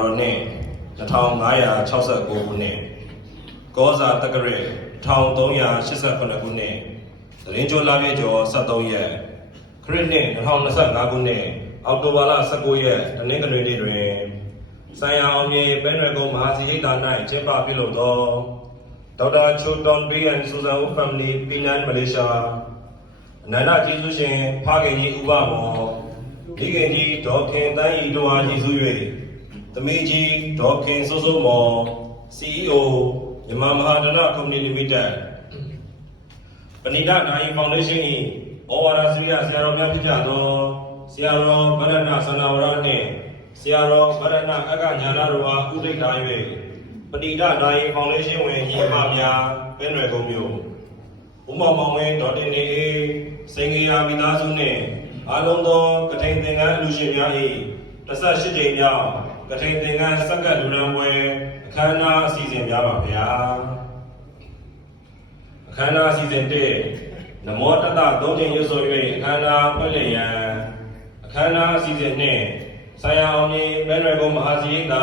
တော်နှစ်2569ခုနှစ်ကောဇာတက္ကရာ1388ခုနှစ်သတင်းကျော်လာပြည့်ကျော်73ရက်ခရစ်နှစ်2025ခုနှစ်အောက်တိုဘာလ19ရက်တနင်္ဂနွေနေ့တွင်ဆိုင်ရာအောင်မြေပဲနွယ်ကုန်းမဟာစီဟိတ်တာ၌ကျင်းပပြုလုပ်သောဒေါက်တာချိုတွန်ဘီand Susan Wu Family ပီနန်မလေးရှားအနန္တကျေးဇူးရှင်ဖခင်ကြီးဥပမောမိခင်ကြီးဒေါခင်တန်းဤတို့အားကျေးဇူး၍သမီးကြီးဒေါခင်စိုးစိုးမော် CEO မြန်မာမဟာဒနာကုမ္ပဏီလီမိတက်ပဏိဒနိုင်ဖောင်ဒေးရှင်း၏ဩဝါဒစရိယဆရာတော်များဖြစ်ကြသောဆရာတော်ဗရဏသန္တာဝရနှင့်ဆရာတော်ဗရဏအက္ခညာနာတို့အားဥဒိတ်ထား၍ပဏိဒနိုင်ဖောင်ဒေးရှင်းဝင်ညီမများပဲနွယ်ကုန်းမြို့ဦးမောင်မောင်ဝင်းဒေါ်တင်နေအေးစိန်ငရာမိသားစုနှင့်အားလုံးသောကထိန်သင်္ကန်းအလူရှင်များ၏18ကြိမ်မြောက်ကထိန်သင်္ကန်းစက္ကန့်လူရန်ပွဲအခမ်းအနားအစီအစဉ်များပါဗျာအခမ်းအနားအစီအစဉ်1နမောတတ3ကြိမ်ရွတ်ဆို၍အခမ်းအနားဖွင့်လှစ်ရန်အခမ်းအနားအစီအစဉ်2ဆိုင်ရာအောင်မြေပဲနွယ်ကုန်းမဟာစီဟိတ်တာ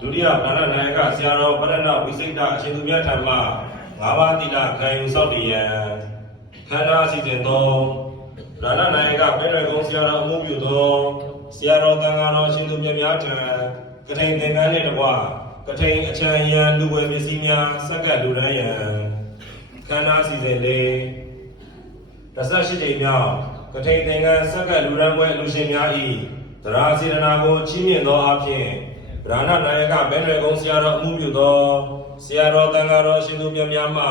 ဒုတိယဗန္ဒနာယကဆရာတော်ဗရဏဝိစိတ်တအရှင်သူမြတ်ထံမှ5ပါးတိလခံယူဆောက်တည်ရန်အခမ်းအနားအစီအစဉ်3ဗန္ဒနာယကပဲနွယ်ကုန်းဆရာတော်အမှုပြုသောဆရာတော်တန်ခါတော်ရှင်သူမြတ်များထံကထိန်သင်္ကန်းနှင့်တကွကထိန်အချမ်းရန်လူဝယ်ပစ္စည်းများစက္ကန့်လူရန်ရန်ခန္ဓာစီစဉ်လေး18ကြိမ်မြောက်ကထိန်သင်္ကန်းစက္ကန့်လူရန်ပွဲလူရှင်များ၏သရာစေတနာကိုချီးမြှင့်သောအဖြစ်ဗရဏနာယကဘဲနွယ်ကုန်းဆရာတော်အမှုပြုသောဆရာတော်တန်ခါတော်ရှင်သူမြတ်များမှ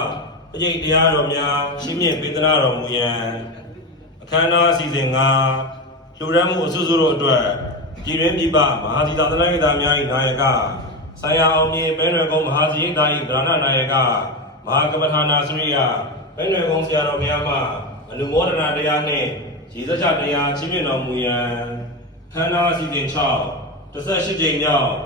ပရိတ်တရားတော်များချီးမြှင့်ပေးသနာတော်မူရန်အခမ်းအနားအစီအစဉ်5လူရန်မှုအစွတ်စွတ်တို့အတွက်ပြည်တွင်းပြည်ပမဟာစီသာသနာ့ရေးသားများ၏နာယကဆိုင်ရာအောင်မြေပဲနွယ်ကုန်းမဟာစီဟိတ်တာ၏ဗရဏနာယကမဟာကပ္ပထာနာစရိယပဲနွယ်ကုန်းဆရာတော်ဘုရားမှအနုမောဒနာတရားနှင့်ရည်စကြတရားချီးမြှင့်တော်မူရန်ခန္ဓာအစီအစဉ်6 18ကြိမ်မြောက်